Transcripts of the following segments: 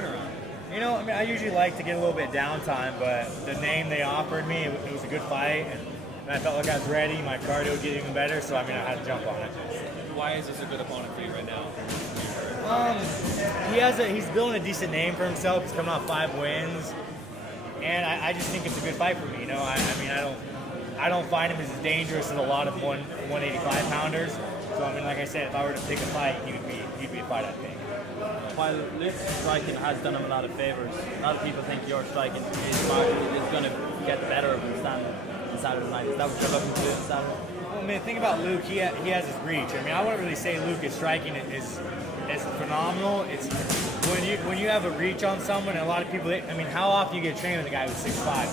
turnaround? You know, I mean, I usually like to get a little bit of downtime, but the name they offered me, it was a good fight, and I felt like I was ready. My cardio would get even better, so I mean, I had to jump on it. Why is this a good opponent for you right now? He's building a decent name for himself. He's coming off 5 wins, and I just think it's a good fight for me. You know, I mean, I don't find him as dangerous as a lot of 185 pounders. So I mean, like I said, if I were to pick a fight, he'd be a fight I'd pick. While Luke's striking has done him a lot of favours, a lot of people think your striking is going to get better of him on Saturday night. Is that what you're looking to do on Saturday? Well, I mean, the thing about Luke, he has his reach. I mean, I wouldn't really say Luke's striking is phenomenal. It's when you have a reach on someone, and a lot of people. I mean, how often you get trained with a guy who's 6'5",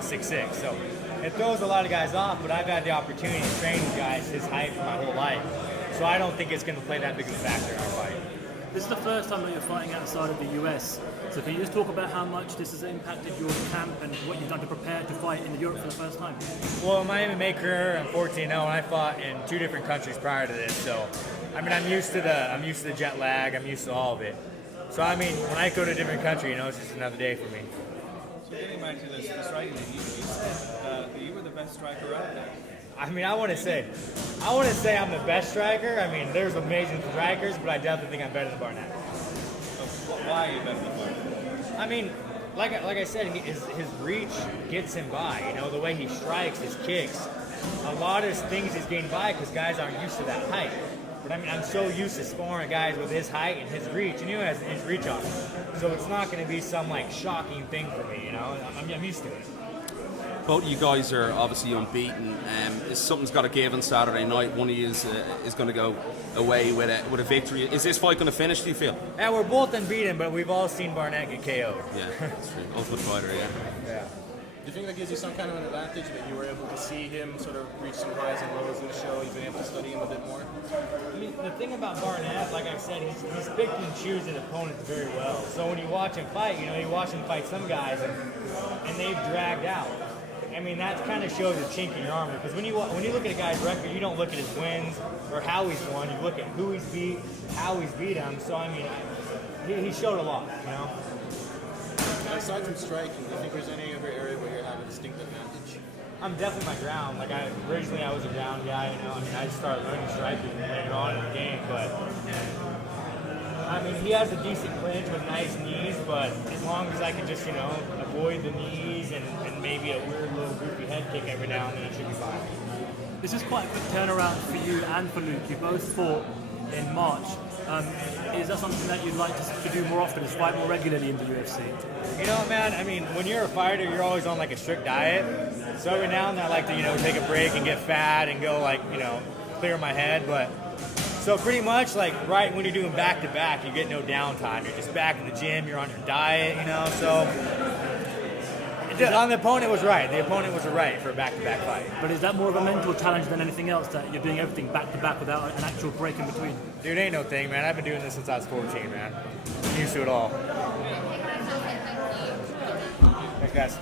6'6"? So it throws a lot of guys off. But I've had the opportunity to train with guys his height for my whole life, so I don't think it's going to play that big of a factor in our fight. This is the first time that you're fighting outside of the US. So can you just talk about how much this has impacted your camp and what you've done to prepare to fight in Europe for the first time? Well, my MMA career, I'm 14-0, and I fought in 2 different countries prior to this. So, I mean, I'm used to the jet lag. I'm used to all of it. So, I mean, when I go to a different country, you know, it's just another day for me. So getting back to the striking that you said, you were the best striker out there. I mean, I want to say I'm the best striker. I mean, there's amazing strikers, but I definitely think I'm better than Barnett. So why are you better than Barnett? I mean, like I said, his reach gets him by. You know, the way he strikes, his kicks, a lot of things he's gained by because guys aren't used to that height. But I mean, I'm so used to sparring guys with his height and his reach, and he has his reach on him. So it's not going to be some like shocking thing for me. You know, I'm used to it. Both of you guys are obviously unbeaten. Something's got to give on Saturday night. One of you is going to go away with a victory. Is this fight going to finish, do you feel? Yeah, we're both unbeaten, but we've all seen Barnett get KO'd. Yeah, that's true. Ultimate fighter, yeah. Yeah. Do you think that gives you some kind of an advantage that you were able to see him sort of reach some highs and lows in the show? You've been able to study him a bit more? I mean, the thing about Barnett, like I said, he's picked and choosing opponents very well. So when you watch him fight, you know, you watch him fight some guys, and they've dragged out. I mean, that kind of shows a chink in your armor, because when you look at a guy's record, you don't look at his wins or how he's won. You look at who he's beat, how he's beat him. So I mean, he showed a lot, you know. Aside from striking, do you think there's any other area where you have a distinct advantage? I'm definitely my ground. Like originally I was a ground guy, you know. I mean, I just started learning striking later on in the game, but I mean, he has a decent clinch with nice knees, but as long as I can just, you know, avoid the knees and maybe a weird little goofy head kick every now and then, it should be fine. This is quite a quick turnaround for you and for Luke. You both fought in March. Is that something that you'd like to do more often, is fight more regularly in the UFC? You know, man, I mean, when you're a fighter, you're always on like a strict diet. So every now and then I like to, you know, take a break and get fat and go like, you know, clear my head. But so pretty much like right when you're doing back-to-back, you get no downtime. You're just back in the gym, you're on your diet, you know, so the opponent was right. The opponent was right for a back-to-back fight. But is that more of a mental challenge than anything else, that you're doing everything back-to-back without an actual break in between? Dude, ain't no thing, man. I've been doing this since I was 14, man. I'm used to it all. Thanks, guys.